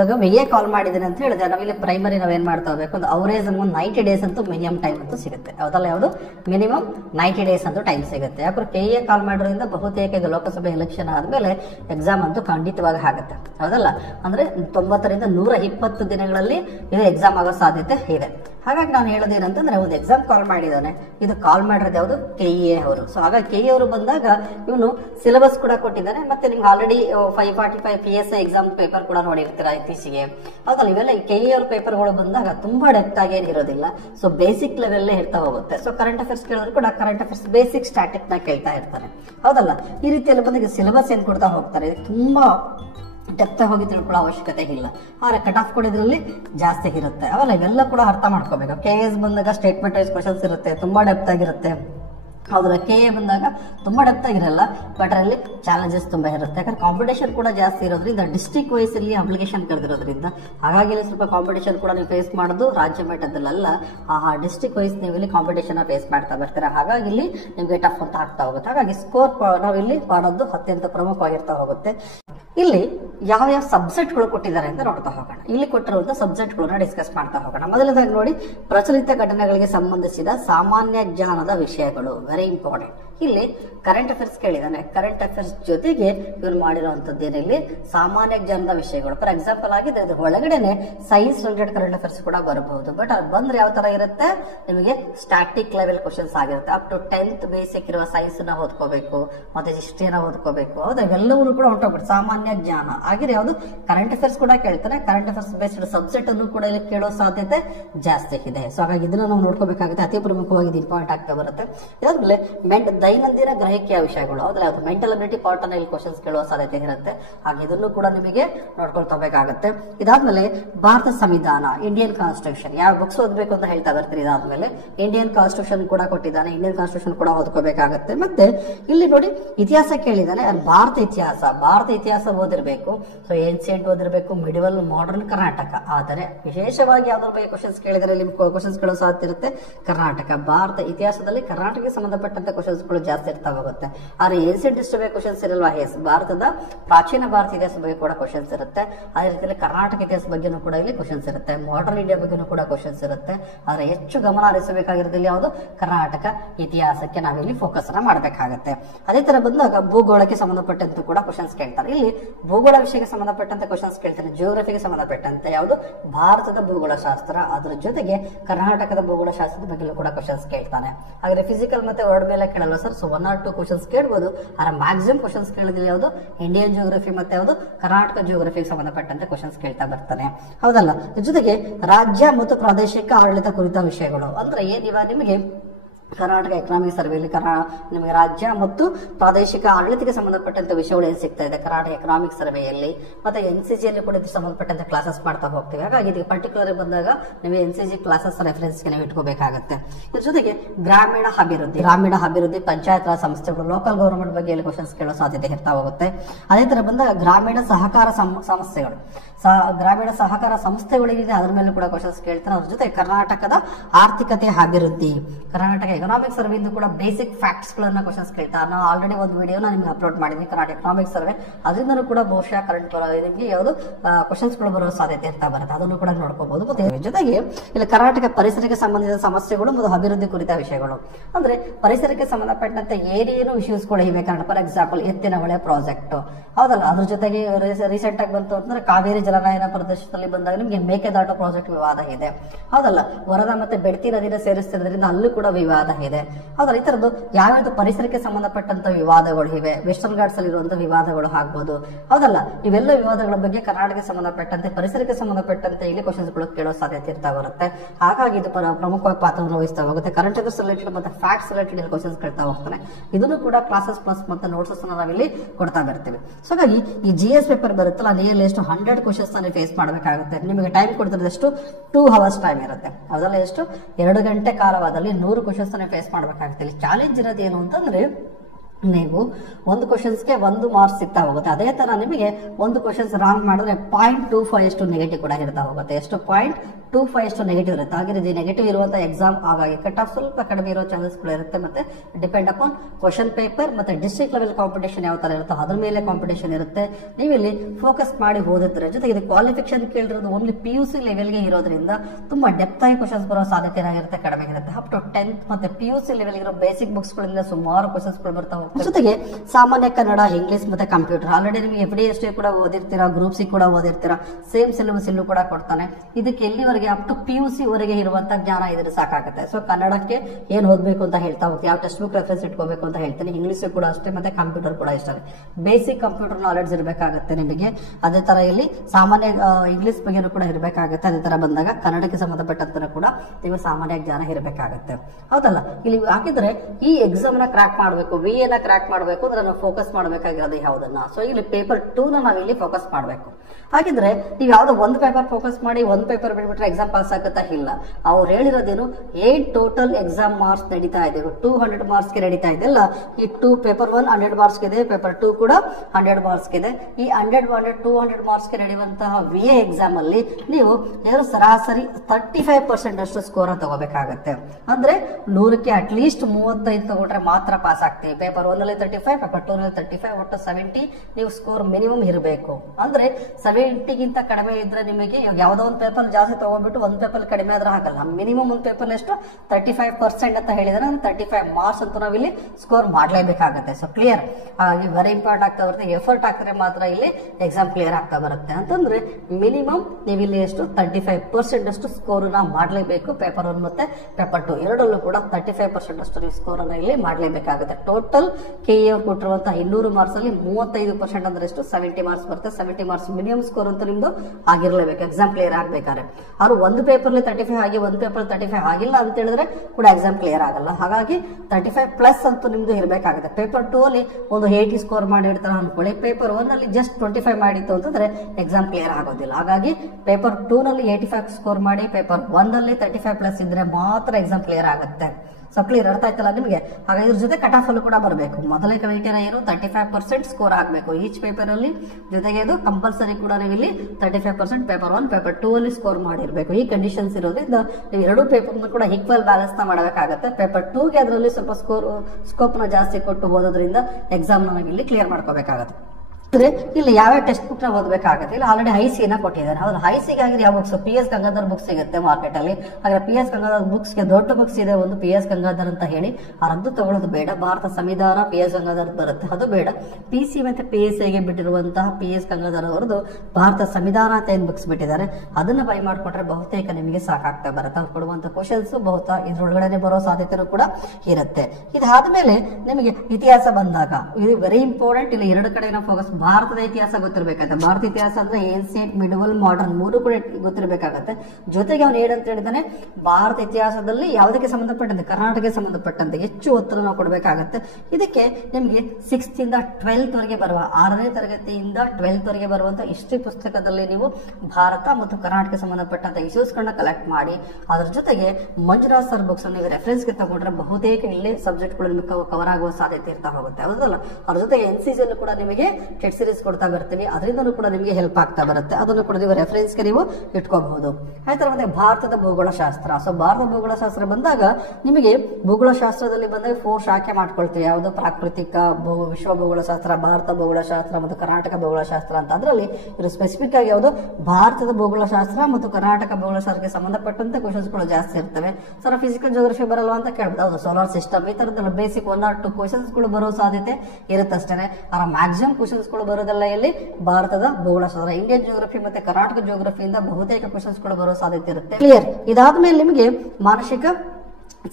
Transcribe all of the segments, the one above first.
ಇವಾಗ ವೆಯ್ಯೇ ಕಾಲ್ ಮಾಡಿದ್ದೀನಿ ಅಂತ ಹೇಳಿದ್ರೆ ನಾವಿಲ್ಲಿ ಪ್ರೈಮರಿ ನಾವೇನ್ ಮಾಡ್ತಾ ಹೋಗ್ಬೇಕು ಒಂದು ಅವರೇಜ್ ಒಂದು 90 ಡೇಸ್ ಅಂತೂ ಮಿನಿಮಮ್ ಟೈಮ್ ಅಂತೂ ಸಿಗುತ್ತೆ. ಹೌದಲ್ಲ, ಯಾವುದು ಮಿನಿಮಮ್ 90 ಡೇಸ್ ಅಂತೂ ಟೈಮ್ ಸಿಗುತ್ತೆ. ಯಾಕಂದ್ರೆ ಕೆಎ ಕಾಲ್ ಮಾಡೋದ್ರಿಂದ ಬಹುತೇಕ ಇದು ಲೋಕಸಭೆ ಎಲೆಕ್ಷನ್ ಆದ್ಮೇಲೆ ಎಕ್ಸಾಮ್ ಅಂತೂ ಖಂಡಿತವಾಗಿ ಆಗುತ್ತೆ. ಹೌದಲ್ಲ, ಅಂದ್ರೆ 90ರಿಂದ 120 ದಿನಗಳಲ್ಲಿ ಇದು ಎಕ್ಸಾಮ್ ಆಗೋ ಸಾಧ್ಯತೆ ಇದೆ. ಹಾಗಾಗಿ ನಾನು ಹೇಳೋದೇನಂತಂದ್ರೆ ಒಂದು ಎಕ್ಸಾಮ್ ಕಾಲ್ ಮಾಡಿದ್ದಾನೆ, ಇದು ಕಾಲ್ ಮಾಡಿರೋದು ಯಾವುದು ಕೆಇಎ ಅವರು. ಸೊ ಹಾಗಾಗಿ ಕೆಇಎ ಅವರು ಬಂದಾಗ ಇವನು ಸಿಲೆಬಸ್ ಕೂಡ ಕೊಟ್ಟಿದ್ದಾನೆ. ಮತ್ತೆ ನಿಮ್ಗೆ ಆಲ್ರೆಡಿ 545 PSI ಎಕ್ಸಾಮ್ ಪೇಪರ್ ಕೂಡ ನೋಡಿರ್ತೀರಾ ಇತ್ತೀಚೆಗೆ. ಹೌದಲ್ಲ, ಇವೆಲ್ಲ ಕೆಇಎ ಅವ್ರ ಪೇಪರ್ಗಳು ಬಂದಾಗ ತುಂಬಾ ಡೆಪ್ತ್ ಆಗಿ ಏನಿರೋದಿಲ್ಲ. ಸೊ ಬೇಸಿಕ್ ಲೆವೆಲ್ ಇರ್ತಾ ಹೋಗುತ್ತೆ. ಸೊ ಕರೆಂಟ್ ಅಫೇರ್ಸ್ ಕೇಳಿದ್ರು ಕೂಡ ಕರೆಂಟ್ ಅಫೇರ್ಸ್ ಬೇಸಿಕ್ ಸ್ಟ್ಯಾಟಿಕ್ ನ ಕೇಳ್ತಾ ಇರ್ತಾನೆ. ಹೌದಲ್ಲ, ಈ ರೀತಿಯಲ್ಲಿ ಬಂದಾಗ ಸಿಲೆಬಸ್ ಏನ್ ಕೊಡ್ತಾ ಹೋಗ್ತಾರೆ, ತುಂಬಾ ಡೆಪ್ತ್ ಹೋಗಿ ತಿಳ್ಕೊಳ್ಳೋ ಅವಶ್ಯಕತೆ ಇಲ್ಲ. ಆದ್ರೆ ಕಟ್ ಆಫ್ ಕೂಡ ಇದರಲ್ಲಿ ಜಾಸ್ತಿ ಇರುತ್ತೆ. ಅವಲ್ಲ ಇವೆಲ್ಲ ಕೂಡ ಅರ್ಥ ಮಾಡ್ಕೋಬೇಕು. ಕೆಎಸ್ ಬಂದಾಗ ಸ್ಟೇಟ್ಮೆಂಟ್ ವೈಸ್ ಕ್ವಶನ್ಸ್ ಇರುತ್ತೆ, ತುಂಬಾ ಡೆಪ್ತ್ ಆಗಿರುತ್ತೆ. ಹೌದಲ್ಲ, ಕೆಎ ಬಂದಾಗ ತುಂಬಾ ಡೆಪ್ತ್ ಆಗಿರಲ್ಲ, ಬಟ್ ಅಲ್ಲಿ ಚಾಲೆಂಜಸ್ ತುಂಬಾ ಇರುತ್ತೆ. ಯಾಕಂದ್ರೆ ಕಾಂಪಿಟೇಷನ್ ಕೂಡ ಜಾಸ್ತಿ ಇರೋದ್ರಿಂದ ಡಿಸ್ಟ್ರಿಕ್ಟ್ ವೈಸ್ ಅಲ್ಲಿ ಅಪ್ಲಿಕೇಶನ್ ಕಳೆದಿರೋದ್ರಿಂದ ಹಾಗಾಗಿ ಸ್ವಲ್ಪ ಕಾಂಪಿಟೇಷನ್ ಕೂಡ ನೀವು ಫೇಸ್ ಮಾಡೋದು ರಾಜ್ಯ ಮಟ್ಟದಲ್ಲ, ಆ ಡಿಸ್ಟ್ರಿಕ್ಟ್ ವೈಸ್ ನೀವು ಇಲ್ಲಿ ಕಾಂಪಿಟೇಷನ್ ಫೇಸ್ ಮಾಡ್ತಾ ಬರ್ತೀರಾ. ಹಾಗಾಗಿ ಇಲ್ಲಿ ನಿಮ್ಗೆ ಟಫ್ ಅಂತ ಆಗ್ತಾ ಹೋಗುತ್ತೆ. ಹಾಗಾಗಿ ಸ್ಕೋರ್ ನಾವು ಇಲ್ಲಿ ಮಾಡೋದು ಅತ್ಯಂತ ಪ್ರಮುಖವಾಗಿರ್ತಾ ಹೋಗುತ್ತೆ. ಇಲ್ಲಿ ಯಾವ ಸಬ್ಜೆಕ್ಟ್ಗಳು ಕೊಟ್ಟಿದ್ದಾರೆ ಅಂತ ನೋಡ್ತಾ ಹೋಗೋಣ. ಇಲ್ಲಿ ಕೊಟ್ಟಿರುವಂತಹ ಸಬ್ಜೆಕ್ಟ್ಗಳನ್ನ ಡಿಸ್ಕಸ್ ಮಾಡ್ತಾ ಹೋಗೋಣ. ಮೊದಲನೇದಾಗಿ ನೋಡಿ, ಪ್ರಚಲಿತ ಘಟನೆಗಳಿಗೆ ಸಂಬಂಧಿಸಿದ ಸಾಮಾನ್ಯ ಜ್ಞಾನದ ವಿಷಯಗಳು, ವೆರಿ ಇಂಪಾರ್ಟೆಂಟ್. ಇಲ್ಲಿ ಕರೆಂಟ್ ಅಫೇರ್ಸ್ ಕೇಳಿದಾನೆ. ಕರೆಂಟ್ ಅಫೇರ್ಸ್ ಜೊತೆಗೆ ಇವ್ರು ಮಾಡಿರುವಂತದ್ದು ಏನಿಲ್ಲಿ ಸಾಮಾನ್ಯ ಜ್ಞಾನದ ವಿಷಯಗಳು. ಫಾರ್ ಎಕ್ಸಾಂಪಲ್ ಆಗಿದೆ ಅದ್ರ ಒಳಗಡೆನೆ ಸೈನ್ಸ್ ರಿಲೇಟೆಡ್ ಕರೆಂಟ್ ಅಫೇರ್ಸ್ ಕೂಡ ಬರಬಹುದು. ಬಟ್ ಅದು ಬಂದ್ರೆ ಯಾವ ತರ ಇರುತ್ತೆ, ನಿಮಗೆ ಸ್ಟ್ಯಾಟಿಕ್ ಲೆವೆಲ್ ಕ್ವಶನ್ಸ್ ಆಗಿರುತ್ತೆ. ಅಪ್ ಟು 10th ಬೇಸಿಕ್ ಇರುವ ಸೈನ್ಸ್ ನ ಓದ್ಕೋಬೇಕು, ಮತ್ತೆ ಹಿಸ್ಟ್ರಿನ ಓದ್ಕೋಬೇಕು. ಹೌದಾ, ಇವೆಲ್ಲವೂ ಕೂಡ ಹೊಂಟೋಗ್ಬಿಟ್ಟು ಸಾಮಾನ್ಯ ಜ್ಞಾನ ಆಗಿದೆ. ಯಾವುದು ಕರೆಂಟ್ ಅಫೇರ್ಸ್ ಕೂಡ ಕೇಳ್ತಾನೆ. ಕರೆಂಟ್ ಅಫೇರ್ಸ್ ಬೇಸ್ಡ್ ಸಬ್ಜೆಕ್ಟ್ ಅನ್ನು ಕೂಡ ಇಲ್ಲಿ ಕೇಳೋ ಸಾಧ್ಯತೆ ಜಾಸ್ತಿ ಇದೆ. ಸೊ ಹಾಗಾಗಿ ಇದನ್ನ ನಾವು ನೋಡ್ಕೋಬೇಕಾಗುತ್ತೆ. ಅತಿ ಪ್ರಮುಖವಾಗಿ ಇಂಪಾರ್ಟೆಂಟ್ ಆಗ್ತಾ ಬರುತ್ತೆ. ಇದಾದ್ಮೇಲೆ ದೈನಂದಿನ ಗ್ರಹಿಕೆಯ ವಿಷಯಗಳು, ಹೌದಲ್ಲ, ಅದು ಮೆಂಟಲ್ ಅಬಿಲಿಟಿ ಪಾರ್ಟ್ ಅನ್ನ ಇಲ್ಲಿ ಕ್ವಶನ್ಸ್ ಕೇಳುವ ಸಾಧ್ಯತೆ ಇರುತ್ತೆ. ಹಾಗೆ ಇದನ್ನು ಕೂಡ ನಿಮಗೆ ನೋಡ್ಕೊಳ್ತಬೇಕಾಗುತ್ತೆ. ಇದಾದ್ಮೇಲೆ ಭಾರತ ಸಂವಿಧಾನ, ಇಂಡಿಯನ್ ಕಾನ್ಸ್ಟಿಟ್ಯೂಷನ್, ಯಾವ ಬುಕ್ಸ್ ಓದಬೇಕು ಅಂತ ಹೇಳ್ತಾ ಬರ್ತೀರಿ. ಇದಾದ್ಮೇಲೆ ಇಂಡಿಯನ್ ಕಾನ್ಸ್ಟಿಟ್ಯೂಷನ್ ಕೂಡ ಕೊಟ್ಟಿದ್ದಾನೆ. ಇಂಡಿಯನ್ ಕಾನ್ಸ್ಟಿಟ್ಯೂಷನ್ ಕೂಡ ಓದ್ಕೋಬೇಕಾಗುತ್ತೆ. ಮತ್ತೆ ಇಲ್ಲಿ ನೋಡಿ ಇತಿಹಾಸ ಕೇಳಿದ್ದಾನೆ. ಭಾರತ ಇತಿಹಾಸ ಓದಿರ್ಬೇಕು. ಸೊ ಏನ್ಸಿಯಂಟ್ ಓದಿರ್ಬೇಕು, ಮಿಡಿವಲ್, ಮಾಡರ್ನ್, ಕರ್ನಾಟಕ. ಆದರೆ ವಿಶೇಷವಾಗಿ ಯಾವ್ದ್ರ ಬಗ್ಗೆ ಕ್ವಶನ್ಸ್ ಕೇಳಿದರೆ ನಿಮ್ಗೆ ಕ್ವಶನ್ಸ್ ಕೇಳೋ ಸಾಧ್ಯತೆ ಇರುತ್ತೆ ಕರ್ನಾಟಕ. ಭಾರತ ಇತಿಹಾಸದಲ್ಲಿ ಕರ್ನಾಟಕಕ್ಕೆ ಸಂಬಂಧಪಟ್ಟಂತ ಕ್ವಶನ್ಸ್ ಗಳು ಜಾಸ್ತಿ ಇರ್ತಾ ಹೋಗುತ್ತೆ. ಆದ್ರೆ ಏನ್ಸಿಯಂಟ್ ಹಿಸ್ಟರಿ ಬಗ್ಗೆ ಕ್ವಶನ್ಸ್ ಇರಲ್ವಾ? ಎಸ್, ಭಾರತದ ಪ್ರಾಚೀನ ಭಾರತ ಇತಿಹಾಸ ಬಗ್ಗೆ ಕೂಡ ಕ್ವಶನ್ಸ್ ಇರುತ್ತೆ. ಅದೇ ರೀತಿಯಲ್ಲಿ ಕರ್ನಾಟಕ ಇತಿಹಾಸ ಬಗ್ಗೆನೂ ಕೂಡ ಇಲ್ಲಿ ಕ್ವಶನ್ಸ್ ಇರುತ್ತೆ. ಮಾಡರ್ನ್ ಇಂಡಿಯಾ ಬಗ್ಗೆನೂ ಕೂಡ ಕ್ವಶನ್ಸ್ ಇರುತ್ತೆ. ಆದ್ರೆ ಹೆಚ್ಚು ಗಮನ ಹರಿಸಬೇಕಾಗಿರೋದಿಲ್ಲ ಯಾವುದು, ಕರ್ನಾಟಕ ಇತಿಹಾಸಕ್ಕೆ ನಾವಿಲ್ಲಿ ಫೋಕಸ್ ಅನ್ನ ಮಾಡಬೇಕಾಗುತ್ತೆ. ಅದೇ ತರ ಬಂದಾಗ ಭೂಗೋಳಕ್ಕೆ ಸಂಬಂಧಪಟ್ಟಂತೆ ಕೂಡ ಕ್ವಶನ್ಸ್ ಕೇಳ್ತಾರೆ. ಇಲ್ಲಿ ಭೂಗೋಳ ವಿಷಯಕ್ಕೆ ಸಂಬಂಧಪಟ್ಟಂತೆ ಕ್ವಶನ್ಸ್ ಕೇಳ್ತಾರೆ. ಜಿಯೋಗ್ರಫಿಗೆ ಸಂಬಂಧಪಟ್ಟಂತೆ ಯಾವುದು, ಭಾರತದ ಭೂಗೋಳ ಶಾಸ್ತ್ರ, ಅದ್ರ ಜೊತೆಗೆ ಕರ್ನಾಟಕದ ಭೂಗೋಳ ಶಾಸ್ತ್ರದ ಬಗ್ಗೆ ಕೂಡ ಕ್ವಶನ್ಸ್ ಕೇಳ್ತಾನೆ. ಹಾಗೆ ಫಿಸಿಕಲ್ ಮತ್ತೆ ವರ್ಡ್ ಮೇಲೆ ಕೇಳಲ್ಲ ಸರ್. ಸೊ 1 or 2 ಕ್ವಶನ್ಸ್ ಕೇಳಬಹುದು. ಆದ್ರೆ ಮ್ಯಾಕ್ಸಿಮಮ್ ಕ್ವಶನ್ಸ್ ಕೇಳಿದ್ರೆ ಯಾವುದು, ಇಂಡಿಯನ್ ಜಿಯೋಗ್ರಫಿ ಮತ್ತೆ ಯಾವುದು, ಕರ್ನಾಟಕ ಜಿಯೋಗ್ರಫಿಗೆ ಸಂಬಂಧಪಟ್ಟಂತೆ ಕ್ವಶನ್ಸ್ ಕೇಳ್ತಾ ಬರ್ತಾನೆ. ಹೌದಲ್ಲ, ಜೊತೆಗೆ ರಾಜ್ಯ ಮತ್ತು ಪ್ರಾದೇಶಿಕ ಆಡಳಿತ ಕುರಿತ ವಿಷಯಗಳು ಅಂದ್ರೆ ಏನಿವ ನಿಮಗೆ ಕರ್ನಾಟಕ ಎಕನಾಮಿಕ್ ಸರ್ವೆಯಲ್ಲಿ ನಿಮಗೆ ರಾಜ್ಯ ಮತ್ತು ಪ್ರಾದೇಶಿಕ ಆಡಳಿತಕ್ಕೆ ಸಂಬಂಧಪಟ್ಟಂತ ವಿಷಯಗಳು ಏನ್ ಸಿಗ್ತಾ ಇದೆ ಕರ್ನಾಟಕ ಎಕನಾಮಿಕ್ ಸರ್ವೆಯಲ್ಲಿ. ಮತ್ತೆ NCG ಯಲ್ಲಿ ಕೂಡ ಇದಕ್ಕೆ ಸಂಬಂಧಪಟ್ಟಂತೆ ಕ್ಲಾಸಸ್ ಮಾಡ್ತಾ ಹೋಗ್ತೀವಿ. ಹಾಗಾಗಿ ಇದಕ್ಕೆ ಪರ್ಟಿಕ್ಯುಲರ್ ಬಂದಾಗ ನೀವು NCG ಕ್ಲಾಸಸ್ ರೆಫರೆನ್ಸ್ ಗೆ ನೀವು ಇಟ್ಕೋಬೇಕಾಗುತ್ತೆ. ಇದ್ರ ಜೊತೆಗೆ ಗ್ರಾಮೀಣ ಅಭಿವೃದ್ಧಿ, ಪಂಚಾಯತ್ ರಾಜ್ ಸಂಸ್ಥೆಗಳು, ಲೋಕಲ್ ಗವರ್ಮೆಂಟ್ ಬಗ್ಗೆ ಇಲ್ಲಿ ಕ್ವಶನ್ಸ್ ಕೇಳೋ ಸಾಧ್ಯತೆ ಇರ್ತಾ ಹೋಗುತ್ತೆ. ಅದೇ ತರ ಬಂದಾಗ ಗ್ರಾಮೀಣ ಸಹಕಾರ ಸಮಸ್ಯೆಗಳು, ಗ್ರಾಮೀಣ ಸಹಕಾರ ಸಂಸ್ಥೆಗಳಿದೆ, ಅದ್ರ ಮೇಲೆ ಕೂಡ ಕ್ವಶನ್ಸ್ ಕೇಳ್ತಾನೆ. ಅದ್ರ ಜೊತೆ ಕರ್ನಾಟಕದ ಆರ್ಥಿಕತೆ ಅಭಿವೃದ್ಧಿ, ಕರ್ನಾಟಕ ಎಕನಾಮಿಕ್ ಸರ್ವೆ ಇಂದ ಕೂಡ ಬೇಸಿಕ್ ಫ್ಯಾಕ್ಟ್ಸ್ ಗಳನ್ನ ಕ್ವಶನ್ಸ್ ಕೇಳ್ತಾ. ನಾವು ಆಲ್ರೆಡಿ ಒಂದು ವಿಡಿಯೋನ ನಿಮ್ಗೆ ಅಪ್ಲೋಡ್ ಮಾಡಿದ್ವಿ ಕರ್ನಾಟಕ ಎಕನಾಮಿಕ್ ಸರ್ವೆ. ಅದರಿಂದ ಕೂಡ ಬಹುಶಃ ಕರೆಂಟ್ ನಿಮಗೆ ಯಾವುದು ಕ್ವಶನ್ಸ್ ಗಳು ಬರೋ ಸಾಧ್ಯತೆ ಇರ್ತಾ ಬರುತ್ತೆ. ಅದನ್ನು ಕೂಡ ನೋಡ್ಕೋಬಹುದು. ಮತ್ತೆ ಜೊತೆಗೆ ಇಲ್ಲಿ ಕರ್ನಾಟಕ ಪರಿಸರಕ್ಕೆ ಸಂಬಂಧಿಸಿದ ಸಮಸ್ಯೆಗಳು ಮತ್ತು ಅಭಿವೃದ್ಧಿ ಕುರಿತ ವಿಷಯಗಳು ಅಂದ್ರೆ ಪರಿಸರಕ್ಕೆ ಸಂಬಂಧಪಟ್ಟಂತೆ ಏನೇನು ಇಶ್ಯೂಸ್ ಗಳು ಇವೆ ಕನ್ನಡ. ಫಾರ್ ಎಕ್ಸಾಂಪಲ್ ಎತ್ತಿನ ಹೊಳೆ ಪ್ರಾಜೆಕ್ಟ್, ಹೌದಲ್ಲ, ಅದ್ರ ಜೊತೆಗೆ ರೀಸೆಂಟ್ ಆಗಿ ಬಂತು ಅಂತಂದ್ರೆ ಕಾವೇರಿ ಜಲನಯನ ಪ್ರದೇಶದಲ್ಲಿ ಬಂದಾಗ ನಿಮಗೆ ಮೇಕೆದಾಟು ಪ್ರಾಜೆಕ್ಟ್ ವಿವಾದ ಇದೆ. ಹೌದಲ್ಲ, ವರದಾ ಮತ್ತೆ ಬೆಡ್ತಿ ನದಿನ ಸೇರಿಸ್ತಿರೋದ್ರಿಂದ ಅಲ್ಲೂ ಕೂಡ ವಿವಾದ ಇದೆ. ಹೌದಲ್ಲ, ಈ ತರದ್ದು ಯಾವ್ಯಾವ್ದು ಪರಿಸರಕ್ಕೆ ಸಂಬಂಧಪಟ್ಟಂತ ವಿವಾದಗಳು ಇವೆ, ವೆಸ್ಟರ್ನ್ ಘಾಟ್ಸ್ ಅಲ್ಲಿ ಇರುವಂತಹ ವಿವಾದಗಳು ಆಗ್ಬಹುದು. ಹೌದಲ್ಲ, ಇವೆಲ್ಲ ವಿವಾದಗಳ ಬಗ್ಗೆ ಕರ್ನಾಟಕಕ್ಕೆ ಸಂಬಂಧಪಟ್ಟಂತೆ ಪರಿಸರಕ್ಕೆ ಸಂಬಂಧಪಟ್ಟಂತೆ ಇಲ್ಲಿ ಕ್ವಶನ್ಸ್ ಗಳು ಕೇಳೋ ಸಾಧ್ಯತೆ ಇರ್ತಾ ಬರುತ್ತೆ. ಹಾಗಾಗಿ ಇದು ಪ್ರಮುಖವಾಗಿ ಪಾತ್ರವನ್ನು ವಹಿಸ್ತಾ ಹೋಗುತ್ತೆ. ಕರೆಂಟ್ ಅಫೇರ್ಸ್ ರಿಲೇಟೆಡ್ ಮತ್ತೆ ಫ್ಯಾಕ್ಟ್ಸ್ ರಿಲೇಟೆಡ್ ಕ್ವಶನ್ಸ್ ಕೇಳ್ತಾ ಹೋಗ್ತಾನೆ. ಇದನ್ನು ಕೂಡ ಕ್ಲಾಸಸ್ ಪ್ಲಸ್ ಮತ್ತೆ ನೋಟ್ಸ್ ನಾವಿಲ್ಲಿ ಕೊಡ್ತಾ ಬರ್ತೀವಿ. ಸೊ ಹಾಗಾಗಿ ಈ GS ಪೇಪರ್ ಬರುತ್ತಲ್ಲ, ನಿಯರ್ಲಿ ಎಷ್ಟು 100 ಕ್ವಶನ್ಸ್ ನೀವು ಫೇಸ್ ಮಾಡಬೇಕಾಗುತ್ತೆ. ನಿಮಗೆ ಟೈಮ್ ಕೊಡ್ತಿರೋದಷ್ಟು 2 hours ಟೈಮ್ ಇರುತ್ತೆ. ಅದೆಲ್ಲ ಎಷ್ಟು 2 ಗಂಟೆ ಕಾಲವಾದಲ್ಲಿ 100 ಕ್ವಶನ್ಸ್ ಫೇಸ್ ಮಾಡಬೇಕಾಗುತ್ತೆ. ಇಲ್ಲಿ ಚಾಲೆಂಜ್ ಇರೋದು ಏನು ಅಂತಂದ್ರೆ ನೀವು ಒಂದು ಕ್ವಶನ್ಸ್ಗೆ 1 ಮಾರ್ಕ್ಸ್ ಸಿಗ್ತಾ ಹೋಗುತ್ತೆ. ಅದೇ ತರ ನಿಮಗೆ ಒಂದು ಕ್ವಶನ್ಸ್ ರಾಂಗ್ ಮಾಡಿದ್ರೆ 0.25 ನೆಗೆಟಿವ್ ಕೂಡ ಇರ್ತಾ ಹೋಗುತ್ತೆ. ಎಷ್ಟು 0.25 2-5 ನೆಗೆಟಿವ್ ಇರುತ್ತೆ. ಹಾಗೆ ನೆಗೆಟಿವ್ ಇರುವಂತ ಎಕ್ಸಾಮ್ ಹಾಗಾಗಿ ಕಟ್ ಆಫ್ ಸ್ವಲ್ಪ ಕಡಿಮೆ ಇರೋ ಚಾನ್ಸಸ್ಗಳು ಇರುತ್ತೆ. ಮತ್ತೆ ಡಿಪೆಂಡ್ ಅಪಾನ್ ಕ್ವಶನ್ ಪೇಪರ್ ಮತ್ತೆ ಡಿಸ್ಟ್ರಿಕ್ಟ್ ಲೆವೆಲ್ ಕಾಂಪಿಟೇಷನ್ ಯಾವ ತರ ಇರುತ್ತೆ ಅದ್ರ ಮೇಲೆ ಕಾಂಪಿಟೇಷನ್ ಇರುತ್ತೆ. ನೀವು ಇಲ್ಲಿ ಫೋಕಸ್ ಮಾಡಿ ಓದಿದ್ರೆ ಜೊತೆಗೆ ಇದು ಕ್ವಾಲಿಫಿಕೇಶನ್ ಕೇಳಿರೋದು ಓನ್ಲಿ PUC ಲೆವೆಲ್ಗೆ ಇರೋದ್ರಿಂದ ತುಂಬಾ ಡೆಪ್ತ್ ಆಗಿ ಕ್ವಶನ್ಸ್ ಬರೋ ಸಾಧ್ಯತೆ ಏನಾಗಿರುತ್ತೆ ಕಡಿಮೆ ಇರುತ್ತೆ. ಅಪ್ ಟು 10th ಮತ್ತೆ PUC ಲೆವೆಲ್ ಇರೋ ಬೇಸಿಕ್ ಬುಕ್ಸ್ ಗಳಿಂದ ಸುಮಾರು ಕ್ವಶನ್ಸ್ ಗಳು ಬರ್ತಾ ಹೋಗ್ತವೆ. ಜೊತೆಗೆ ಸಾಮಾನ್ಯ ಕನ್ನಡ, ಇಂಗ್ಲಿಷ್ ಮತ್ತೆ ಕಂಪ್ಯೂಟರ್ ಆಲ್ರೆಡಿ ನಿಮಗೆ FDST ಕೂಡ ಓದಿರ್ತೀರಾ, ಗ್ರೂಪ್ ಸಿ ಕೂಡ ಓದಿರ್ತೀರಾ, ಸೇಮ್ ಸಿಲೆಬಸ್ ಇಲ್ಲೂ ಕೂಡ ಕೊಡ್ತಾನೆ. ಇದಕ್ಕೆ ಎಲ್ಲಿವರೆಗೆ ಅಪ್ ಟು PUC ವರೆಗೆ ಇರುವಂತ ಜ್ಞಾನ ಇದ್ರೆ ಸಾಕಾಗುತ್ತೆ. ಸೊ ಕನ್ನಡಕ್ಕೆ ಏನ್ ಓದಬೇಕು ಅಂತ ಹೇಳ್ತಾ ಹೋಗ್ತೀವಿ, ಯಾವ ಟೆಕ್ಸ್ಟ್ ಬುಕ್ ರೆಫರೆನ್ಸ್ ಇಟ್ಕೋಬೇಕು ಅಂತ ಹೇಳ್ತೀನಿ. ಇಂಗ್ಲಿಷ್ ಕೂಡ ಅಷ್ಟೇ, ಮತ್ತೆ ಕಂಪ್ಯೂಟರ್ ಕೂಡ ಇಷ್ಟೇ. ಬೇಸಿಕ್ ಕಂಪ್ಯೂಟರ್ ನಾಲೆಡ್ಜ್ ಇರಬೇಕಾಗುತ್ತೆ ನಿಮಗೆ. ಅದೇ ತರ ಇಲ್ಲಿ ಸಾಮಾನ್ಯ ಇಂಗ್ಲಿಷ್ ಬಗ್ಗೆ ಕೂಡ ಇರಬೇಕಾಗುತ್ತೆ. ಅದೇ ತರ ಬಂದಾಗ ಕನ್ನಡಕ್ಕೆ ಸಂಬಂಧಪಟ್ಟಂತ ಕೂಡ ನೀವು ಸಾಮಾನ್ಯ ಜ್ಞಾನ ಇರಬೇಕಾಗುತ್ತೆ, ಹೌದಲ್ಲ. ಇಲ್ಲಿ ಹಾಕಿದ್ರೆ ಈ ಎಕ್ಸಾಮ್ ನ ಕ್ರಾಕ್ ಮಾಡಬೇಕು, VA ನ ಕ್ರಾಕ್ ಮಾಡಬೇಕು ಅಂದ್ರೆ ನಾವು ಫೋಕಸ್ ಮಾಡಬೇಕಾಗಿರೋದು ಯಾವುದನ್ನ. ಸೊ ಇಲ್ಲಿ ಪೇಪರ್ 2 ನ ನಾವು ಇಲ್ಲಿ ಫೋಕಸ್ ಮಾಡಬೇಕು. ಹಾಗಿದ್ರೆ ನೀವು ಯಾವ್ದೋ ಒಂದು ಪೇಪರ್ ಫೋಕಸ್ ಮಾಡಿ ಒಂದು ಪೇಪರ್ ಬಿಟ್ಬಿಟ್ರೆ ಎಕ್ಸಾಮ್ ಪಾಸ್ ಆಗುತ್ತಾ? ಇಲ್ಲ. ಅವ್ರು ಹೇಳಿರೋದೇನು 8 ಟೋಟಲ್ ಎಕ್ಸಾಮ್ ಮಾರ್ಕ್ಸ್ ನಡೀತಾ ಇದೆ, 200 ಮಾರ್ಕ್ಸ್ ಗೆ ನಡೀತಾ ಇದೆ ಅಲ್ಲ. ಈ ಪೇಪರ್ 1 100 ಮಾರ್ಕ್ಸ್ ಇದೆ, ಪೇಪರ್ 2 ಕೂಡ 100 ಮಾರ್ಕ್ಸ್ ಇದೆ. ಈ 200 ಮಾರ್ಕ್ಸ್ ಗೆ ನಡೆಯುವಂತಹ VA ಎಕ್ಸಾಮ್ ಅಲ್ಲಿ ನೀವು ಏನಾದ್ರು ಸರಾಸರಿ 35% ಅಷ್ಟು ಸ್ಕೋರ್ ತಗೋಬೇಕಾಗತ್ತೆ. ಅಂದ್ರೆ 100ಕ್ಕೆ ಅಟ್ಲೀಸ್ಟ್ 35 ತಗೊಂಡ್ರೆ ಮಾತ್ರ ಪಾಸ್ ಆಗ್ತೀವಿ. ಪೇಪರ್ 1 ನಲ್ಲಿ 35, ಪೇಪರ್ 2 ನಲ್ಲಿ 35, ಒಟ್ಟು 70 ನೀವು ಸ್ಕೋರ್ ಮಿನಿಮಮ್ ಇರಬೇಕು. ಅಂದ್ರೆ 70ಗಿಂತ ಕಡಿಮೆ ಇದ್ರೆ ನಿಮಗೆ ಯಾವ್ದೋ ಒಂದು ಪೇಪರ್ ಜಾಸ್ತಿ ತಗೊಂಡ್ಬಿಟ್ಟು ಒಂದು ಪೇಪರ್ ಕಡಿಮೆ ಆದ್ರೆ ಆಗಲ್ಲ. ಮಿನಿಮಮ್ ಒಂದು ಪೇಪರ್ ಎಷ್ಟು 35% ಅಂತ ಹೇಳಿದ್ರೆ 35 ಮಾರ್ಕ್ಸ್ ಅಂತ ನಾವು ಇಲ್ಲಿ ಸ್ಕೋರ್ ಮಾಡಲೇಬೇಕಾಗುತ್ತೆ. ಸೊ ಕ್ಲಿಯರ್ ಹಾಗಾಗಿ ವೆರಿ ಇಂಪಾರ್ಟೆಂಟ್ ಆಗ್ತಾ ಬರುತ್ತೆ. ಎಫರ್ಟ್ ಹಾಕಿದ್ರೆ ಮಾತ್ರ ಇಲ್ಲಿ ಎಕ್ಸಾಮ್ ಕ್ಲಿಯರ್ ಆಗ್ತಾ ಬರುತ್ತೆ. ಅಂತಂದ್ರೆ ಮಿನಿಮಮ್ ನೀವು ಇಲ್ಲಿ ಎಷ್ಟು 35% ಅಷ್ಟು ಸ್ಕೋರ್ ನ ಮಾಡಲೇಬೇಕು. ಪೇಪರ್ 1 ಮತ್ತೆ ಪೇಪರ್ 2 ಎರಡಲ್ಲೂ ಕೂಡ 35% ಅಷ್ಟು ನೀವು ಸ್ಕೋರ್ ಅನ್ನ ಇಲ್ಲಿ ಮಾಡಲೇಬೇಕಾಗುತ್ತೆ. ಟೋಟಲ್ KE ಅವ್ರು ಕೊಟ್ಟಿರುವಂತಹ 200 ಮಾರ್ಕ್ಸ್ ಅಲ್ಲಿ 35% ಅಂದ್ರೆ ಎಷ್ಟು 70 ಮಾರ್ಕ್ಸ್ ಬರುತ್ತೆ. 70 ಮಾರ್ಕ್ಸ್ ಮಿನಿಮಮ್ ಸ್ಕೋರ್ ಅಂತ ನಿಮ್ದು ಆಗಿರ್ಲೇಬೇಕು ಎಕ್ಸಾಮ್ ಕ್ಲಿಯರ್ ಆಗ್ಬೇಕಾದ್ರೆ. ಅವ್ರು ಒಂದು ಪೇಪರ್ 35 ಆಗಿ ಒಂದು ಪೇಪರ್ 35 ಆಗಿಲ್ಲ ಅಂತ ಹೇಳಿದ್ರೆ ಕೂಡ ಎಕ್ಸಾಮ್ ಕ್ಲಿಯರ್ ಆಗಲ್ಲ. ಹಾಗಾಗಿ 35+ ಅಂತೂ ನಿಮ್ದು ಇರಬೇಕಾಗುತ್ತೆ. ಪೇಪರ್ 2 ಅಲ್ಲಿ ಒಂದು 80 ಸ್ಕೋರ್ ಮಾಡಿರ್ತಾರೆ ಅನ್ಕೊಳ್ಳಿ, ಪೇಪರ್ 1 ಅಲ್ಲಿ ಜಸ್ಟ್ 25 ಮಾಡಿತ್ತು ಅಂತಂದ್ರೆ ಎಕ್ಸಾಮ್ ಕ್ಲಿಯರ್ ಆಗೋದಿಲ್ಲ. ಹಾಗಾಗಿ ಪೇಪರ್ 2 ನಲ್ಲಿ 85 ಸ್ಕೋರ್ ಮಾಡಿ, ಪೇಪರ್ 1 ಅಲ್ಲಿ 35+ ಇದ್ರೆ ಮಾತ್ರ ಎಕ್ಸಾಮ್ ಕ್ಲಿಯರ್ ಆಗುತ್ತೆ. ಸೊ ಕ್ಲಿಯರ್ ಅರ್ಥ ಆಯ್ತಲ್ಲ ನಿಮಗೆ. ಹಾಗಾಗಿ ಇದ್ರ ಜೊತೆ ಕಟ್ ಆಫ್ ಅಲ್ಲೂ ಕೂಡ ಬರಬೇಕು. ಮೊದಲೇ ಕ್ರೈಟೀರಿಯಾ ಏನು 35% ಸ್ಕೋರ್ ಆಗಬೇಕು ಈಚ್ ಪೇಪರ್ ಅಲ್ಲಿ. ಜೊತೆಗೆ ಇದು ಕಂಪಲ್ಸರಿ ಕೂಡ ನೀವು ಇಲ್ಲಿ 35% ಪೇಪರ್ 1 ಪೇಪರ್ 2 ಅಲ್ಲಿ ಸ್ಕೋರ್ ಮಾಡಿರ್ಬೇಕು. ಈ ಕಂಡೀಷನ್ಸ್ ಇರೋದ್ರಿಂದ ನೀವು ಎರಡು ಪೇಪರ್ ಕೂಡ ಈಕ್ವಲ್ ಬ್ಯಾಲೆನ್ಸ್ ನ ಮಾಡಬೇಕಾಗುತ್ತೆ. ಪೇಪರ್ 2ಗೆ ಅದರಲ್ಲಿ ಸ್ವಲ್ಪ ಸ್ಕೋಪ್ ನ ಜಾಸ್ತಿ ಕೊಟ್ಟು ಓದೋದ್ರಿಂದ ಎಕ್ಸಾಮ್ ನ ಇಲ್ಲಿ ಕ್ಲಿಯರ್ ಮಾಡ್ಕೋಬೇಕಾಗುತ್ತೆ. ಇಲ್ಲಿ ಯಾವ ಟೆಕ್ಸ್ಟ್ ಬುಕ್ ನ ಓದಬೇಕಾಗುತ್ತೆ. ಇಲ್ಲಿ ಆಲ್ರೆಡಿ IC ನ ಕೊಟ್ಟಿದ್ದಾರೆ. ಹೌದು, IC ಗಾಗಿ ಯಾವ ಬುಕ್ಸ್ PS ಗಂಗಾಧರ್ ಬುಕ್ಸ್ ಸಿಗುತ್ತೆ ಮಾರ್ಕೆಟ್ ಅಲ್ಲಿ. ಹಾಗೆ PS ಗಂಗಾಧರ್ ಬುಕ್ಸ್ ಗೆ ದೊಡ್ಡ ಬುಕ್ಸ್ ಇದೆ ಒಂದು PS ಗಂಗಾಧರ್ ಅಂತ ಹೇಳಿ, ಅದನ್ನು ತಗೊಳ್ಳೋದು ಬೇಡ. ಭಾರತ ಸಂವಿಧಾನ PS ಗಂಗಾಧರ್ ಬರುತ್ತೆ, ಅದು ಬೇಡ. PC ಮತ್ತೆ PSI ಗೆ ಬಿಟ್ಟಿರುವಂತಹ PS ಗಂಗಾಧರ್ ಅವರದು ಭಾರತ ಸಂವಿಧಾನ ಅಂತ ಏನ್ ಬುಕ್ಸ್ ಬಿಟ್ಟಿದ್ದಾರೆ ಅದನ್ನ ಬೈ ಮಾಡ್ಕೊಂಡ್ರೆ ಬಹುತೇಕ ನಿಮಗೆ ಸಾಕಾಗ್ತಾ ಬರುತ್ತೆ. ಅವ್ರು ಕೊಡುವಂತ ಕ್ವಶನ್ಸ್ ಬಹುತೇಕ ಇದ್ರೊಳಗಡೆ ಬರೋ ಸಾಧ್ಯತೆನೂ ಕೂಡ ಇರುತ್ತೆ. ಇದಾದ್ಮೇಲೆ ನಿಮಗೆ ಇತಿಹಾಸ ಬಂದಾಗ ಇದು ವೆರಿ ಇಂಪಾರ್ಟೆಂಟ್. ಇಲ್ಲಿ ಎರಡು ಕಡೆ ನಾವು ಫೋಕಸ್. ಭಾರತದ ಇತಿಹಾಸ ಗೊತ್ತಿರಬೇಕಾಗುತ್ತೆ. ಭಾರತ ಇತಿಹಾಸ ಅಂದ್ರೆ ಏನ್ಸಿಯಂಟ್, ಮಿಡವಲ್, ಮಾಡರ್ನ್ ಮೂರು ಕೂಡ ಗೊತ್ತಿರಬೇಕಾಗತ್ತೆ. ಜೊತೆಗೆ ಅವನು ಏನಂತ ಹೇಳಿದಾನೆ, ಭಾರತ ಇತಿಹಾಸದಲ್ಲಿ ಯಾವುದಕ್ಕೆ ಸಂಬಂಧಪಟ್ಟಂತೆ ಕರ್ನಾಟಕಕ್ಕೆ ಸಂಬಂಧಪಟ್ಟಂತೆ ಹೆಚ್ಚು ಒತ್ತಡ ನಾವು ಕೊಡಬೇಕಾಗತ್ತೆ. ಇದಕ್ಕೆ ನಿಮಗೆ 6th ಇಂದ 12th ವರೆಗೆ ಬರುವ 6ನೇ ತರಗತಿಯಿಂದ 12th ವರೆಗೆ ಬರುವಂತಹ ಹಿಸ್ಟ್ರಿ ಪುಸ್ತಕದಲ್ಲಿ ನೀವು ಭಾರತ ಮತ್ತು ಕರ್ನಾಟಕಕ್ಕೆ ಸಂಬಂಧಪಟ್ಟಂತ ಇಶ್ಯೂಸ್ ಗಳನ್ನ ಕಲೆಕ್ಟ್ ಮಾಡಿ ಅದರ ಜೊತೆಗೆ ಮಂಜುನಾಥ್ ಸರ್ ಬುಕ್ಸ್ ನೀವು ರೆಫರೆನ್ಸ್ ಗೆ ತಗೊಂಡ್ರೆ ಬಹುತೇಕ ಇಲ್ಲಿ ಸಬ್ಜೆಕ್ಟ್ ಗಳು ನಿಮಗೆ ಕವರ್ ಆಗುವ ಸಾಧ್ಯತೆ ಇರ್ತಾ ಹೋಗುತ್ತೆ. ಹೌದಲ್ಲ. ಅದ್ರ ಜೊತೆಗೆ NCC ಅಲ್ಲೂ ಕೂಡ ನಿಮಗೆ ಟೆಟ್ ಸೀರೀಸ್ ಕೊಡ್ತಾ ಬರ್ತೀವಿ, ಅದರಿಂದನೂ ಕೂಡ ನಿಮಗೆ ಹೆಲ್ಪ್ ಆಗ್ತಾ ಬರುತ್ತೆ. ಅದನ್ನು ಕೂಡ ನೀವು ರೆಫರೆನ್ಸ್ ಗೆ ನೀವು ಇಟ್ಕೋಬಹುದು. ಆಯ್ತು. ಮತ್ತೆ ಭಾರತದ ಭೂಗೋಳಶಾಸ್ತ್ರ. ಸೊ ಭಾರತ ಭೂಗೋಳಶಾಸ್ತ್ರ ಬಂದಾಗ ನಿಮಗೆ ಭೂಗೋಳಶಾಸ್ತ್ರದಲ್ಲಿ ಬಂದಾಗ 4 ಶಾಖೆ ಮಾಡ್ಕೊಳ್ತೀವಿ. ಯಾವುದು ಪ್ರಾಕೃತಿಕ, ವಿಶ್ವ ಭೂಗೋಳಶಾಸ್ತ್ರ, ಭಾರತ ಭೂಗೋಳಶಾಸ್ತ್ರ ಮತ್ತು ಕರ್ನಾಟಕ ಭೂಗೋಳಶಾಸ್ತ್ರ ಅಂತ. ಅದರಲ್ಲಿ ಇದು ಸ್ಪೆಸಿಫಿಕ್ ಆಗಿ ಯಾವುದು ಭಾರತದ ಭೂಗೋಳಶಾಸ್ತ್ರ ಮತ್ತು ಕರ್ನಾಟಕ ಭೂಗೋಳಶಾಸ್ತ್ರಕ್ಕೆ ಸಂಬಂಧಪಟ್ಟಂತ ಕ್ವಶನ್ಸ್ ಗಳು ಜಾಸ್ತಿ ಇರ್ತವೆ. ಸರ್ ಫಿಸಿಕಲ್ ಜಿಯೋಗ್ರಫಿ ಬರಲ್ವಾ ಅಂತ ಕೇಳ್ಬೋದು. ಹೌದು, ಸೋಲಾರ್ ಸಿಸ್ಟಮ್ ಈ ತರದ ಬೇಸಿಕ್ 1 or 2 ಕ್ವಶನ್ಸ್ ಗಳು ಬರೋ ಸಾಧ್ಯತೆ ಇರುತ್ತೆ ಅಷ್ಟೇ. ಅದರ ಮ್ಯಾಕ್ಸಿಮಮ್ ಕ್ವಶನ್ಸ್ ಗಳು ಬರೋದೆಲ್ಲ ಇಲ್ಲಿ ಭಾರತದ ಭೂಗೋಳಶಾಸ್ತ್ರ. ಇಂಡಿಯನ್ ಜಿಯೋಗ್ರಫಿ ಮತ್ತೆ ಕರ್ನಾಟಕ ಜಿಯೋಗ್ರಫಿಯಿಂದ ಬಹುತೇಕ ಕ್ವಶನ್ಸ್ ಗಳು ಬರೋ ಸಾಧ್ಯತೆ ಇರುತ್ತೆ. ಕ್ಲಿಯರ್. ಇದಾದ್ಮೇಲೆ ನಿಮಗೆ ಮಾನಸಿಕ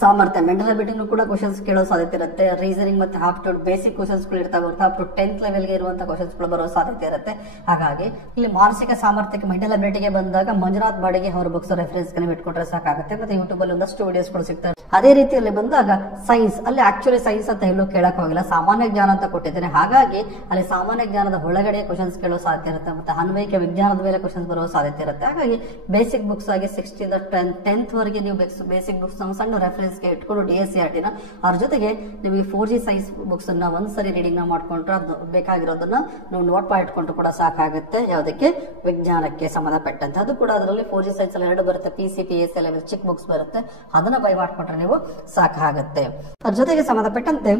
ಸಾಮರ್ಥ್ಯ, ಮೆಂಟಲ್ ಅಬಿಲಿಟಿನೂ ಕೂಡ ಕ್ವಶನ್ಸ್ ಕೇಳೋ ಸಾಧ್ಯತೆ ಇರುತ್ತೆ. ರೀಸನಿಂಗ್ ಮತ್ತೆ ಆಪ್ಟಿಟ್ಯೂಡ್ ಬೇಸಿಕ್ ಕ್ವಶನ್ಸ್ ಗಳು ಇರ್ತಾವೆ. ಅಪ್ ಟು 10th ಲೆವೆಲ್ಗೆ ಇರುವಂತಹ ಕ್ವಶನ್ಸ್ ಗಳು ಬರೋ ಸಾಧ್ಯತೆ ಇರುತ್ತೆ. ಹಾಗಾಗಿ ಇಲ್ಲಿ ಮಾನಸಿಕ ಸಾಮರ್ಥ್ಯಕ್ಕೆ, ಮೆಂಟಲ್ ಅಬಿಲಿಟಿಗೆ ಬಂದಾಗ ಮಂಜುನಾಥ್ ಬಾಡಿಗೆ ಅವರ ಬುಕ್ಸ್ ರೆಫರೆನ್ಸ್ ಗೆ ಇಟ್ಕೊಂಡ್ರೆ ಸಾಕಾಗುತ್ತೆ. ಮತ್ತೆ ಯೂಟ್ಯೂಬ್ ಅಲ್ಲಿ ಒಂದಷ್ಟು ವಿಡಿಯೋಸ್ ಗಳು ಸಿಗ್ತವೆ. ಅದೇ ರೀತಿಯಲ್ಲಿ ಬಂದಾಗ ಸೈನ್ಸ್, ಅಲ್ಲಿ ಆಕ್ಚುಲಿ ಸೈನ್ಸ್ ಅಂತ ಎಲ್ಲೂ ಕೇಳಕ್ ಹೋಗಿಲ್ಲ, ಸಾಮಾನ್ಯ ಜ್ಞಾನ ಅಂತ ಕೊಟ್ಟಿದ್ದೇನೆ. ಹಾಗಾಗಿ ಅಲ್ಲಿ ಸಾಮಾನ್ಯ ಜ್ಞಾನದ ಒಳಗಡೆ ಕ್ವಶನ್ಸ್ ಕೇಳೋ ಸಾಧ್ಯತೆ ಇರುತ್ತೆ. ಮತ್ತೆ ಅನ್ವಯಿಕ ವಿಜ್ಞಾನದ ಮೇಲೆ ಕ್ವಶನ್ಸ್ ಬರೋ ಸಾಧ್ಯತೆ ಇರುತ್ತೆ. ಹಾಗಾಗಿ ಬೇಸಿಕ್ ಬುಕ್ಸ್ ಆಗಿ 6th ಇಂದ 10th ವರೆಗೆ ನೀವು ಬೇಸಿಕ್ ಬುಕ್ಸ್ ಸಣ್ಣ ರೆಫರೆನ್ಸ್ಗೆ ಇಟ್ಕೊಂಡು DSCRT ನ ಅದ್ರ ಜೊತೆಗೆ ನಿಮಗೆ 4G ಸೈನ್ಸ್ ಬುಕ್ಸ್ ಅನ್ನ ಒಂದ್ಸರಿ ರೀಡಿಂಗ್ ನ ಮಾಡ್ಕೊಂಡ್ರೆ ಅದು ಬೇಕಾಗಿರೋದನ್ನ ನೀವು ನೋಟ್ ಮಾಡಿ ಇಟ್ಕೊಂಡ್ರು ಕೂಡ ಸಾಕಾಗುತ್ತೆ. ಯಾವುದಕ್ಕೆ? ವಿಜ್ಞಾನಕ್ಕೆ ಸಂಬಂಧಪಟ್ಟಂತೆ. ಅದು ಕೂಡ ಅದರಲ್ಲಿ 4G ಸೈನ್ಸ್ ಅಲ್ಲಿ 2 ಬರುತ್ತೆ, PCPS ಎಲ್ಲ ಚಿಕ್ಕ ಬುಕ್ಸ್ ಬರುತ್ತೆ, ಅದನ್ನ ಬೈ ಮಾಡ್ಕೊಂಡ್ರೆ ನೀವು ಸಾಕಾಗುತ್ತೆ. ಅದ್ರ ಜೊತೆಗೆ ಸಂಬಂಧಪಟ್ಟಂತೆ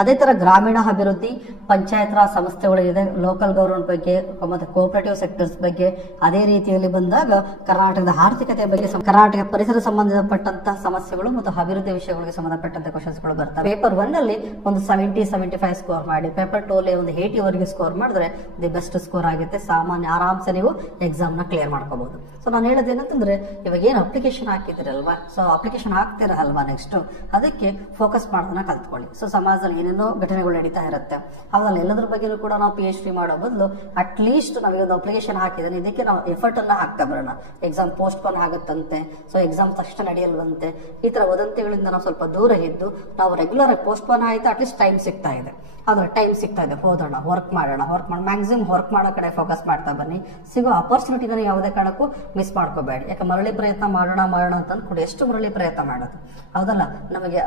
ಅದೇ ತರ ಗ್ರಾಮೀಣ ಅಭಿವೃದ್ಧಿ, ಪಂಚಾಯತ್ ರಾಜ್ ಸಂಸ್ಥೆಗಳಿದೆ, ಲೋಕಲ್ ಗವರ್ಮೆಂಟ್ ಬಗ್ಗೆ ಮತ್ತೆ ಕೋಆಪರೇಟಿವ್ ಸೆಕ್ಟರ್ಸ್ ಬಗ್ಗೆ, ಅದೇ ರೀತಿಯಲ್ಲಿ ಬಂದಾಗ ಕರ್ನಾಟಕದ ಆರ್ಥಿಕತೆ ಬಗ್ಗೆ, ಕರ್ನಾಟಕ ಪರಿಸರ ಸಂಬಂಧಪಟ್ಟಂತಹ ಸಮಸ್ಯೆಗಳು ಮತ್ತು ಅಭಿವೃದ್ಧಿ ವಿಷಯಗಳಿಗೆ ಸಂಬಂಧಪಟ್ಟಂತ ಕ್ವಶನ್ಸ್ ಗಳು ಬರ್ತವೆ. ಪೇಪರ್ 1 ಅಲ್ಲಿ ಒಂದು 70-75 ಸ್ಕೋರ್ ಮಾಡಿ, ಪೇಪರ್ 2 ಅಲ್ಲಿ ಒಂದು 80 ವರೆಗೆ ಸ್ಕೋರ್ ಮಾಡಿದ್ರೆ ದಿ ಬೆಸ್ಟ್ ಸ್ಕೋರ್ ಆಗುತ್ತೆ. ಸಾಮಾನ್ಯ ಆರಾಮ್ಸೆ ನೀವು ಎಕ್ಸಾಮ್ ನ ಕ್ಲಿಯರ್ ಮಾಡ್ಕೋಬಹುದು. ಸೊ ನಾನು ಹೇಳೋದೇನಂತಂದ್ರೆ ಇವಾಗ ಏನು ಅಪ್ಲಿಕೇಶನ್ ಹಾಕಿದಿರಲ್ವಾ, ಸೊ ಅಪ್ಲಿಕೇಶನ್ ಹಾಕ್ತೀರ ಅಲ್ವಾ, ನೆಕ್ಸ್ಟ್ ಅದಕ್ಕೆ ಫೋಕಸ್ ಮಾಡೋದನ್ನ ಕಲ್ತ್ಕೊಳ್ಳಿ. ಸೊ ಸಮಾಜದಲ್ಲಿ ಏನೇನೋ ಘಟನೆಗಳು ನಡೀತಾ ಇರುತ್ತೆ, ಅದ್ರಲ್ಲಿ ಎಲ್ಲದ್ರ ಬಗ್ಗೆನೂ ಕೂಡ ನಾವು PhD ಮಾಡೋ ಬದಲು ಅಟ್ ಲೀಸ್ಟ್ ನಾವೀಗ ಒಂದು ಅಪ್ಲಿಕೇಶನ್ ಹಾಕಿದ್ರೆ ಇದಕ್ಕೆ ನಾವು ಎಫರ್ಟ್ ಅನ್ನ ಹಾಕ್ತಾ ಬರೋಣ. ಎಕ್ಸಾಮ್ ಪೋಸ್ಟ್ ಪೋನ್ ಆಗುತ್ತಂತೆ, ಸೊ ಎಕ್ಸಾಮ್ ತಕ್ಷಣ ನಡೆಯಲ್ವಂತೆ, ಈ ತರ ವದಂತಿಗಳಿಂದ ನಾವು ಸ್ವಲ್ಪ ದೂರ ಇದ್ದು ನಾವು ರೆಗ್ಯುಲರ್ ಪೋಸ್ಟ್ ಪೋನ್ ಆಯ್ತು, ಅಟ್ಲೀಸ್ಟ್ ಟೈಮ್ ಸಿಗ್ತಾ ಇದೆ, ಆದ್ರೆ ಟೈಮ್ ಸಿಗ್ತಾ ಇದೆ, ಹೋದೋಣ, ವರ್ಕ್ ಮಾಡೋಣ, ಮ್ಯಾಕ್ಸಿಮಮ್ ವರ್ಕ್ ಮಾಡೋ ಕಡೆ ಫೋಕಸ್ ಮಾಡ್ತಾ ಬನ್ನಿ. ಸಿಗೋ ಅಪರ್ಚುನಿಟಿನ ಯಾವುದೇ ಕಾರಣಕ್ಕೂ ಮಿಸ್ ಮಾಡ್ಕೋಬೇಡಿ. ಯಾಕೆ ಮರಳಿ ಪ್ರಯತ್ನ ಮಾಡೋಣ ಅಂತ ಅಂದ್ಕೊಂಡು ಎಷ್ಟು ಮರಳಿ ಪ್ರಯತ್ನ ಮಾಡೋದು, ಹೌದಲ್ಲ. ನಮಗೆ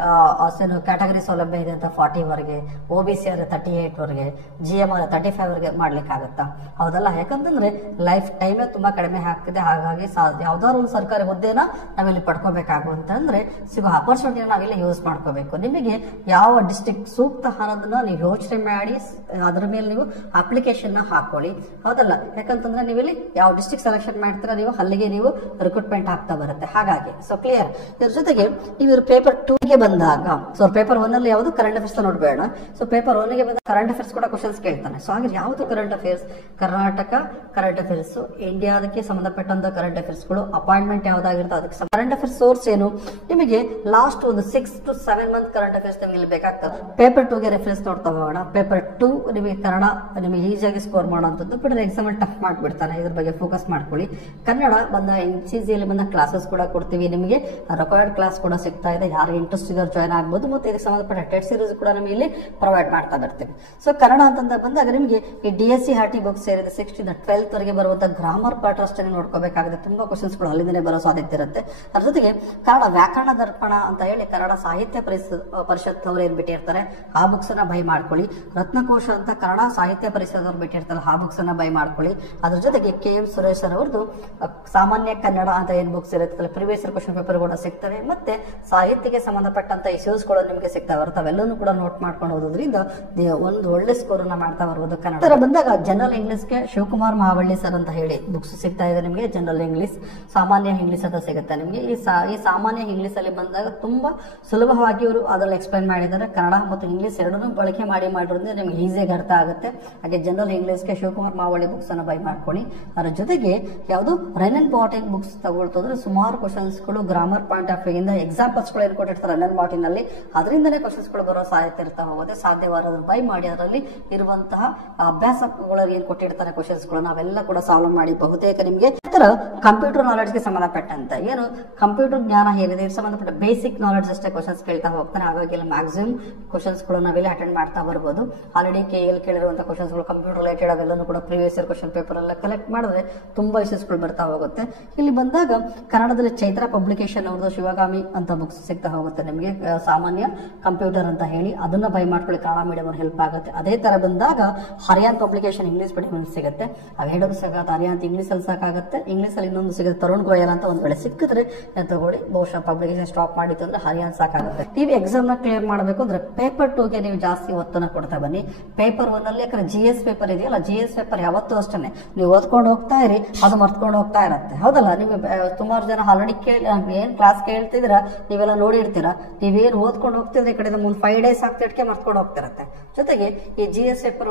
ಕ್ಯಾಟಗರಿ ಸೌಲಭ್ಯ ಇದೆ ಅಂತ 40 ವರೆಗೆ, OBC ಆದ್ರೆ 38 ವರೆಗೆ, GM ಆದ್ರೆ 35 ವರೆಗೆ ಮಾಡ್ಲಿಕ್ಕೆ ಆಗುತ್ತಾ, ಹೌದಲ್ಲ. ಯಾಕಂತಂದ್ರೆ ಲೈಫ್ ಟೈಮೇ ತುಂಬಾ ಕಡಿಮೆ ಆಗ್ತಿದೆ. ಹಾಗಾಗಿ ಯಾವ್ದಾದ್ರು ಒಂದು ಸರ್ಕಾರಿ ಹುದ್ದೆನ ನಾವಿಲ್ಲಿ ಪಡ್ಕೋಬೇಕಾಗುವಂತಂದ್ರೆ ಸಿಗೋ ಅಪರ್ಚುನಿಟಿನ ನಾವಿಲ್ಲಿ ಯೂಸ್ ಮಾಡ್ಕೋಬೇಕು. ನಿಮಗೆ ಯಾವ ಡಿಸ್ಟ್ರಿಕ್ಟ್ ಸೂಕ್ತ ಅನ್ನೋದನ್ನ ನೀವು ಯೋಚನೆ ಮಾಡಿ ಅದ್ರ ಮೇಲೆ ನೀವು ಅಪ್ಲಿಕೇಶನ್ ನ ಹಾಕೊಳ್ಳಿ, ಹೌದಲ್ಲ. ಯಾಕಂತಂದ್ರೆ ನೀವು ಇಲ್ಲಿ ಯಾವ ಡಿಸ್ಟ್ರಿಕ್ಟ್ ಸೆಲೆಕ್ಷನ್ ಮಾಡ್ತೀರಾ ನೀವು ಅಲ್ಲಿಗೆ ನೀವು ರಿಕ್ರೂಟ್ಮೆಂಟ್ ಆಗ್ತಾ ಬರುತ್ತೆ. ಹಾಗಾಗಿ ಸೊ ಕ್ಲಿಯರ್. ಇದ್ರ ಜೊತೆಗೆ ನೀವು ಪೇಪರ್ 2 ಗೆ ಬಂದಾಗ, ಸೊ ಪೇಪರ್ 1 ಅಲ್ಲಿ ಯಾವುದು ಕರೆಂಟ್ ಅಫೇರ್ಸ್ ನೋಡ್ಬೇಡ. ಸೊ ಪೇಪರ್ 1 ಗೆ ಬಂದ ಕರೆಂಟ್ ಅಫೇರ್ಸ್ ಕೂಡ ಕ್ವಶನ್ಸ್ ಕೇಳ್ತಾನೆ. ಸೊ ಹಾಗೆ ಯಾವುದು current affairs? Karnataka current affairs, ಇಂಡಿಯಾದಕ್ಕೆ ಸಂಬಂಧಪಟ್ಟಂತ ಕರೆಂಟ್ ಅಫೇರ್ಸ್ ಗಳು, ಅಪಾಯಿಂಟ್ಮೆಂಟ್ ಯಾವ್ದಾಗಿರುತ್ತೆ ಅದಕ್ಕೆ ಕರೆಂಟ್ ಅಫೇರ್ಸ್ ಸೋರ್ಸ್ ಏನು, ನಿಮಗೆ ಲಾಸ್ಟ್ ಒಂದು 6 to 7 ಮಂತ್ ಕರೆಂಟ್ ಅಫೇರ್ಸ್ ನಿಮಗೆ ಇಲ್ಲಿ ಬೇಕಾಗ್ತದೆ. ಪೇಪರ್ 2 ಗೆ ರೆಫರೆನ್ಸ್ ನೋಡ್ತಾ ಹೋಗೋಣ. ಪೇಪರ್ 2 ನಿಮಗೆ ಕನ್ನಡ ನಿಮಗೆ ಈಸಿಯಾಗಿ ಸ್ಕೋರ್ ಮಾಡುವಂಥದ್ದು, ಬಟ್ ಎಕ್ಸಾಮ್ ಟಫ್ ಮಾಡ್ಬಿಡ್ತಾನೆ. ಇದ್ರ ಬಗ್ಗೆ ಫೋಕಸ್ ಮಾಡ್ಕೊಳ್ಳಿ. ಕನ್ನಡ ಬಂದ NCC ಅಲ್ಲಿ ಬಂದ ಕ್ಲಾಸಸ್ ಕೂಡ ಕೊಡ್ತೀವಿ, ನಿಮಗೆ ರೆಕಾರ್ಡ್ ಕ್ಲಾಸ್ ಕೂಡ ಸಿಗ್ತಾ ಇದೆ. ಯಾರು ಇಂಟ್ರೆಸ್ಟ್ ಇದ್ದಾರೆ ಜಾಯ್ನ್ ಆಗ್ಬೋದು. ಮತ್ತೆ ಇದಕ್ಕೆ ಸಂಬಂಧಪಟ್ಟ ಟೆಸ್ಟ್ ಸೀರೀಸ್ ಕೂಡ ನಮಗೆ ಇಲ್ಲಿ ಪ್ರೊವೈಡ್ ಮಾಡ್ತಾ ಬರ್ತೀವಿ. ಸೊ ಕನ್ನಡ ಅಂತ ಬಂದಾಗ ನಿಮಗೆ ಈ DSCRT ಬುಕ್ ಸೇರಿದೆ 6 to 12 ವರೆಗೆ ಬರುವಂತ ಗ್ರಾಮರ್ ಪಾರ್ಟ್ ಅಷ್ಟೇ ನೋಡ್ಕೋಬೇಕಾಗುತ್ತೆ. ತುಂಬಾ ಕ್ವಶನ್ಸ್ ಗಳು ಅಲ್ಲಿಂದನೇ ಬರೋ ಸಾಧ್ಯತೆ ಇರುತ್ತೆ. ಅದ್ರ ಜೊತೆಗೆ ಕನ್ನಡ ವ್ಯಾಕರಣ ದರ್ಪಣ ಅಂತ ಹೇಳಿ ಕನ್ನಡ ಸಾಹಿತ್ಯ ಪರಿಷತ್ ಅವರು ಏನ್ ಬಿಟ್ಟಿರ್ತಾರೆ ಆ ಬುಕ್ಸ್ ಅನ್ನ ಬೈ ಮಾಡ್ಕೊಳ್ಳಿ. ರತ್ನಕೋಶ ಅಂತ ಕನ್ನಡ ಸಾಹಿತ್ಯ ಪರಿಷತ್ ಅವ್ರು ಬಿಟ್ಟಿರ್ತಾರೆ ಆ ಬುಕ್ಸ್ ಅನ್ನ ಬೈ ಮಾಡ್ಕೊಳ್ಳಿ. ಅದ್ರ ಜೊತೆಗೆ KM ಸುರೇಶ್ ಅವರದ್ದು ಸಾಮಾನ್ಯ ಕನ್ನಡ ಅಂತ ಏನ್ ಬುಕ್ಸ್ ಇರುತ್ತೆ, ಪ್ರಿವಿಯಸ್ ಇಯರ್ ಕ್ವಶನ್ ಪೇಪರ್ ಕೂಡ ಸಿಗ್ತವೆ. ಮತ್ತೆ ಸಾಹಿತ್ಯಕ್ಕೆ ಸಂಬಂಧಪಟ್ಟಂತ ಇಶ್ಯೂಸ್ ಗಳು ನಿಮಗೆ ಸಿಗ್ತಾ ಬರುತ್ತೆ. ಅವೆಲ್ಲನೂ ಕೂಡ ನೋಟ್ ಮಾಡ್ಕೊಂಡು ಹೋದ್ರಿಂದ ಒಂದು ಒಳ್ಳೆ ಸ್ಕೋರ್ ಅನ್ನ ಮಾಡ್ತಾ ಬರ್ಬೋದು. ಕನ್ನಡ ಬಂದಾಗ ಜನರಲ್ ಇಂಗ್ಲಿಷ್ಗೆ ಶಿವಕುಮಾರ್ ಮಹಾವಳ್ಳಿ ಸರ್ ಅಂತ ಹೇಳಿ ಬುಕ್ಸ್ ಸಿಗ್ತಾ ಇದೆ ನಿಮಗೆ. ಜನರಲ್ ಇಂಗ್ಲಿಷ್, ಸಾಮಾನ್ಯ ಇಂಗ್ಲಿಷ್ ಅಂತ ಸಿಗುತ್ತೆ ನಿಮಗೆ. ಈ ಸಾಮಾನ್ಯ ಇಂಗ್ಲಿಷ್ ಅಲ್ಲಿ ಬಂದಾಗ ತುಂಬಾ ಸುಲಭವಾಗಿ ಅವರು ಅದ್ರಲ್ಲಿ ಎಕ್ಸ್ಪ್ಲೈನ್ ಮಾಡಿದ್ದಾರೆ. ಕನ್ನಡ ಮತ್ತು ಇಂಗ್ಲಿಷ್ ಎರಡನ್ನೂ ಬಳಕೆ ಮಾಡಿರೋದ್ರಿಂದ ನಿಮ್ಗೆ ಈಸಿಯಾಗಿ ಅರ್ಥ ಆಗುತ್ತೆ. ಹಾಗೆ ಜನರಲ್ ಇಂಗ್ಲಿಷ್ಗೆ ಶಿವಕುಮಾರ್ ಮಾವಳಿ ಬುಕ್ಸ್ ಅನ್ನ ಬೈ ಮಾಡ್ಕೊಳ್ಳಿ. ಅದರ ಜೊತೆಗೆ ಯಾವುದು ರನ್ ಅಂಡ್ ಬಾಟಿಂಗ್ ಬುಕ್ಸ್ ತಗೊಳ್ತಂದ್ರೆ ಸುಮಾರು ಕ್ವಶನ್ಸ್ ಗಳು ಗ್ರಾಮರ್ ಪಾಯಿಂಟ್ ಆಫ್ ವ್ಯೂ ಇಂದ ಎಕ್ಸಾಂಪಲ್ಸ್ ಗಳು ಏನ್ ಕೊಟ್ಟಿರ್ತಾರೆ ರನ್ ಅಂಡ್ ಬಾಟಿಂಗ್ ನಲ್ಲಿ, ಅದರಿಂದನೇ ಕ್ವಶನ್ಸ್ ಗಳು ಬರೋ ಸಾಧ್ಯತೆ ಇರ್ತಾ ಹೋಗುತ್ತೆ. ಸಾಧ್ಯವಾದ ಬೈ ಮಾಡಿ ಅದರಲ್ಲಿ ಇರುವಂತಹ ಅಭ್ಯಾಸಗಳಲ್ಲಿ ಏನ್ ಕೊಟ್ಟಿರ್ತಾರೆ ಕ್ವಶನ್ಸ್ ಗಳು ನಾವೆಲ್ಲ ಕೂಡ ಸಾಲ್ವ್ ಮಾಡಿ ಬಹುತೇಕ ನಿಮಗೆ ಕಂಪ್ಯೂಟರ್ ನಾಲೆಡ್ಜ್ ಗೆ ಸಂಬಂಧಪಟ್ಟಂತೆ ಏನು ಕಂಪ್ಯೂಟರ್ ಜ್ಞಾನ ಏನಿದೆ ಸಂಬಂಧಪಟ್ಟ ಬೇಸಿಕ್ ನಾಲೆಡ್ಜ್ ಅಷ್ಟೇ ಕ್ವಶನ್ಸ್ ಕೇಳ್ತಾ ಹೋಗ್ತಾನೆ. ಹಾಗಾಗಿ ಮ್ಯಾಕ್ಸಿಮಮ್ ಕ್ವಶನ್ಸ್ ಗಳು ನಾವೆಲ್ಲ ಅಟೆಂಡ್ ಮಾಡ್ತಾ ಬರ್ಬೋದು. ಆಲ್ರೆಡಿ KL ಕೇಳಿರುವಂತಹ ಕ್ವಶನ್ಸ್ ಗಳು ಕಂಪ್ಯೂಟರ್ ರಿಲೇಟೆಡ್ ಅವೆಲ್ಲನೂ ಕೂಡ ಪ್ರೀವಿಯಸ್ ಇಯರ್ ಕ್ವಶನ್ ಪೇಪರ್ ಎಲ್ಲ ಕಲೆಕ್ಟ್ ಮಾಡಿದ್ರೆ ತುಂಬಾ ಇಶ್ಯೂಸ್ ಗಳು ಬರ್ತಾ ಹೋಗುತ್ತೆ. ಇಲ್ಲಿ ಬಂದಾಗ ಕನ್ನಡದಲ್ಲಿ ಚೈತ್ರ ಪಬ್ಲಿಕೇಶನ್ ಅವ್ರದ್ದು ಶಿವಗಾಮಿ ಅಂತ ಬುಕ್ಸ್ ಸಿಗ್ತಾ ಹೋಗುತ್ತೆ ನಿಮಗೆ. ಸಾಮಾನ್ಯ ಕಂಪ್ಯೂಟರ್ ಅಂತ ಹೇಳಿ ಅದನ್ನ ಬೈ ಮಾಡ್ಕೊಳ್ಳಿ, ಕನ್ನಡ ಮೀಡಿಯಂ ಅವ್ರು ಹೆಲ್ಪ್ ಆಗುತ್ತೆ. ಅದೇ ತರ ಬಂದಾಗ ಹರಿಯಾನ್ ಪಬ್ಲಿಕೇಶನ್ ಇಂಗ್ಲಿಷ್ ಮೀಡಿಯಂ ಸಿಗುತ್ತೆ. ಅವೆರಡು ಸಾಕಾಗುತ್ತೆ. ಹರಿಯಾನ್ ಇಂಗ್ಲಿಷ್ ಅಲ್ಲಿ ಸಾಕಾಗುತ್ತೆ, ಇಂಗ್ಲಿಷ್ ಅಲ್ಲಿ ಇನ್ನೊಂದು ಸಿಗುತ್ತೆ ತರುಣ್ ಗೋಯಲ್ ಅಂತ. ಒಂದ್ ವೇಳೆ ಸಿಕ್ಕಿದ್ರೆ ತಗೊಳ್ಳಿ, ಬಹುಶಃ ಪಬ್ಲಿಕೇಶನ್ ಸ್ಟಾಪ್ ಮಾಡಿತ್ತು ಅಂದ್ರೆ ಹರಿಯಾನ್ ಸಾಕಾಗುತ್ತೆ. ನೀವು ಎಕ್ಸಾಮ್ ನ ಕ್ಲಿಯರ್ ಮಾಡಬೇಕು ಅಂದ್ರೆ ಪೇಪರ್ 2 ಗೆ ನೀವು ಜಾಸ್ತಿ ಒತ್ತನ್ನ ಕೊಡ್ತಾ ಬನ್ನಿ. ಪೇಪರ್ 1 ಅಲ್ಲಿ ಯಾಕಂದ್ರೆ GS ಪೇಪರ್ ಇದೆಯಲ್ಲ, GS ಪೇಪರ್ ಯಾವತ್ತೂ ಅಷ್ಟೇ ನೀವು ಓದ್ಕೊಂಡು ಹೋಗ್ತಾ ಇರಿ, ಅದು ಮರ್ತ್ಕೊಂಡು ಹೋಗ್ತಾ ಇರುತ್ತೆ, ಹೌದಲ್ಲ. ನಿಮಗೆ ಸುಮಾರು ಜನ ಆಲ್ರೆಡಿ ಏನ್ ಕ್ಲಾಸ್ ಕೇಳ್ತಿದ್ರ ನೀವೆಲ್ಲ ನೋಡಿರ್ತೀರಾ. ನೀವೇನ್ ಓದ್ಕೊಂಡು ಹೋಗ್ತಿದ್ರೆ ಈ ಕಡೆ ಮುಂದೆ 5 days ಆಗ್ತಿಟ್ಕೆ ಮರ್ತ್ಕೊಂಡು ಹೋಗ್ತಿರತ್ತೆ. ಜೊತೆಗೆ ಈ GS ಪೇಪರ್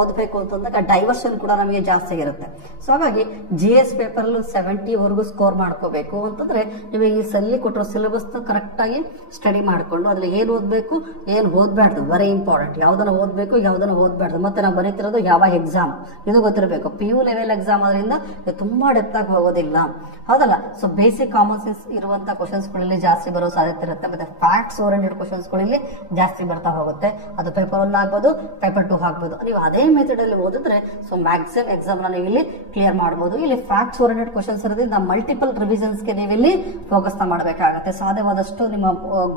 ಓದ್ಬೇಕು ಅಂತಂದಾಗ ಡೈವರ್ಷನ್ ಕೂಡ ನಮಗೆ ಜಾಸ್ತಿ ಇರುತ್ತೆ. ಸೊ ಹಾಗಾಗಿ GS ಪೇಪರ್ 70 ವರೆಗೂ ಸ್ಕೋರ್ ಮಾಡ್ಕೋಬೇಕು ಅಂತಂದ್ರೆ ನಿಮಗೆ ಈ ಸಲ್ಲಿ ಕೊಟ್ಟರು ಸಿಲೆಬಸ್ ಕರೆಕ್ಟ್ ಆಗಿ ಸ್ಟಡಿ ಮಾಡ್ಕೊಂಡು ಅದ್ರಲ್ಲಿ ಏನ್ ಓದ್ಬೇಕು ಏನ್ ಓದ್ಬಾರ್ದು ವೆರಿ ಇಂಪಾರ್ಟೆಂಟ್. ಯಾವ್ದನ್ನ ಓದ್ಬೇಕು ಯಾವ್ದನ್ನ ಓದ್ಬಾರ್ದು, ಮತ್ತೆ ನಾವು ಬರೀತಿರೋದು ಯಾವ ಎಕ್ಸಾಮ್ ಇದು ಗೊತ್ತಿರಬೇಕು. PU ಲೆವೆಲ್ ಎಕ್ಸಾಮ್ ಅದರಿಂದ ತುಂಬಾ ಡೆಪ್ತ್ ಆಗಿ ಹೋಗೋದಿಲ್ಲ, ಹೌದಲ್ಲ. ಸೊ ಬೇಸಿಕ್ ಕಾಮನ್ ಸೆನ್ಸ್ ಇರುವಂತಹ ಕ್ವಶನ್ಸ್ ಗಳಲ್ಲಿ ಜಾಸ್ತಿ ಬರೋ ಸಾಧ್ಯತೆ ಇರುತ್ತೆ. ಮತ್ತೆ ಫ್ಯಾಕ್ಟ್ಸ್ ಓರಿಯೆಂಟೆಡ್ ಕ್ವಶನ್ಸ್ ಗಳಲ್ಲಿ ಜಾಸ್ತಿ ಬರ್ತಾ ಹೋಗುತ್ತೆ. ಅದು ಪೇಪರ್ 1 ಆಗ್ಬೋದು, ಪೇಪರ್ 2 ಆಗ್ಬೋದು. ನೀವು ಅದೇ ಮೆಥಡ್ ಅಲ್ಲಿ ಓದಿದ್ರೆ ಸೊ ಮ್ಯಾಕ್ಸಿಮಮ್ ಎಕ್ಸಾಮ್ ನ ನೀವು ಇಲ್ಲಿ ಕ್ಲಿಯರ್ ಮಾಡಬಹುದು. ಇಲ್ಲಿ ಫ್ಯಾಕ್ಟ್ಸ್ ಮ್ಯಾಕ್ಸ್ ಓರಿಯೆಂಟೆಡ್ ಕ್ವಶನ್ಸ್ ಇರೋದ್ರಿಂದ ಮಲ್ಟಿಪಲ್ ರಿವಿಷನ್ಸ್ಗೆ ನೀವು ಇಲ್ಲಿ ಫೋಕಸ್ ಮಾಡಬೇಕಾಗುತ್ತೆ. ಸಾಧ್ಯವಾದಷ್ಟು ನಿಮ್ಮ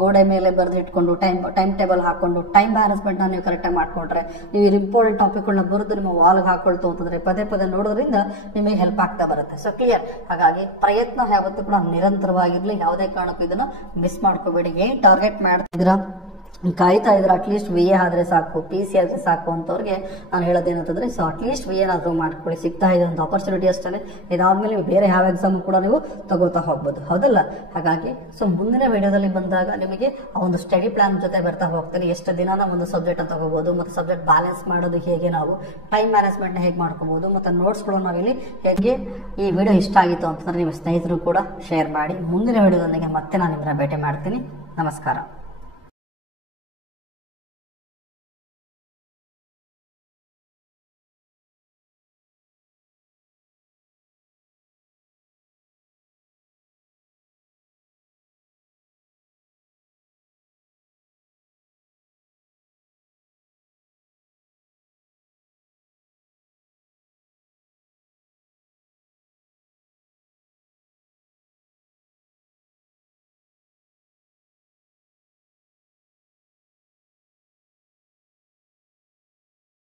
ಗೋಡೆ ಮೇಲೆ ಬರೆದಿಟ್ಕೊಂಡು ಟೈಮ್ ಟೇಬಲ್ ಹಾಕೊಂಡು ಟೈಮ್ ಮ್ಯಾನೇಜ್ಮೆಂಟ್ ನೀವು ಕರೆಕ್ಟಾಗಿ ಮಾಡ್ಕೊಂಡ್ರೆ, ನೀವು ಇಂಪಾರ್ಟೆಂಟ್ ಟಾಪಿಕ್ಗಳನ್ನ ಬರೆದು ನಿಮ್ಮ ವಾಲ್ಗೆ ಹಾಕೊಳ್ತು ಅಂತಂದ್ರೆ ಪದೇ ಪದೇ ನೋಡೋದ್ರಿಂದ ನಿಮಗೆ ಹೆಲ್ಪ್ ಆಗ್ತಾ ಬರುತ್ತೆ. So clear. ಹಾಗಾಗಿ ಪ್ರಯತ್ನ ಯಾವತ್ತೂ ಕೂಡ ನಿರಂತರವಾಗಿರ್ಲಿ, ಯಾವುದೇ ಕಾರಣಕ್ಕೂ ಇದನ್ನ ಮಿಸ್ ಮಾಡ್ಕೋಬೇಡಿ. ಏನ್ ಟಾರ್ಗೆಟ್ ಮಾಡ್ತಿದ್ದೀರಾ, ಕಾಯ್ತಾ ಇದ್ರೆ ಅಟ್ಲೀಸ್ಟ್ VA ಆದ್ರೆ ಸಾಕು, PC ಆದ್ರೆ ಸಾಕು ಅಂತವ್ರಿಗೆ ನಾನು ಹೇಳೋದೇನಂತಂದ್ರೆ, ಸೊ ಅಟ್ಲೀಸ್ಟ್ VA ಏನಾದರೂ ಮಾಡ್ಕೊಳ್ಳಿ. ಸಿಗ್ತಾ ಇದೆ ಒಂದು ಆಪರ್ಚುನಿಟಿ ಅಷ್ಟೇ. ಇದಾದ್ಮೇಲೆ ನೀವು ಬೇರೆ ಯಾವ ಎಕ್ಸಾಮ್ ಕೂಡ ನೀವು ತಗೋತಾ ಹೋಗ್ಬೋದು, ಹೌದಲ್ಲ? ಹಾಗಾಗಿ ಸೊ ಮುಂದಿನ ವಿಡಿಯೋದಲ್ಲಿ ಬಂದಾಗ ನಿಮಗೆ ಆ ಒಂದು ಸ್ಟಡಿ ಪ್ಲಾನ್ ಜೊತೆ ಬರ್ತಾ ಹೋಗ್ತೀನಿ. ಎಷ್ಟು ದಿನ ಒಂದು ಸಬ್ಜೆಕ್ಟ್ ಅಂತ ತಗೋಬಹುದು, ಮತ್ತೆ ಸಬ್ಜೆಕ್ಟ್ ಬ್ಯಾಲೆನ್ಸ್ ಮಾಡೋದು ಹೇಗೆ, ನಾವು ಟೈಮ್ ಮ್ಯಾನೇಜ್ಮೆಂಟ್ನ ಹೇಗೆ ಮಾಡ್ಕೋಬಹುದು, ಮತ್ತೆ ನೋಟ್ಸ್ಗಳು ನಾವಿಲ್ಲಿ ಹೇಗೆ. ಈ ವಿಡಿಯೋ ಇಷ್ಟ ಆಗಿತ್ತು ಅಂತಂದ್ರೆ ನಿಮ್ಮ ಸ್ನೇಹಿತರು ಕೂಡ ಶೇರ್ ಮಾಡಿ. ಮುಂದಿನ ವಿಡಿಯೋದೊಂದಿಗೆ ಮತ್ತೆ ನಾನು ನಿಮ್ಮನ್ನ ಭೇಟಿ ಮಾಡ್ತೀನಿ. ನಮಸ್ಕಾರ.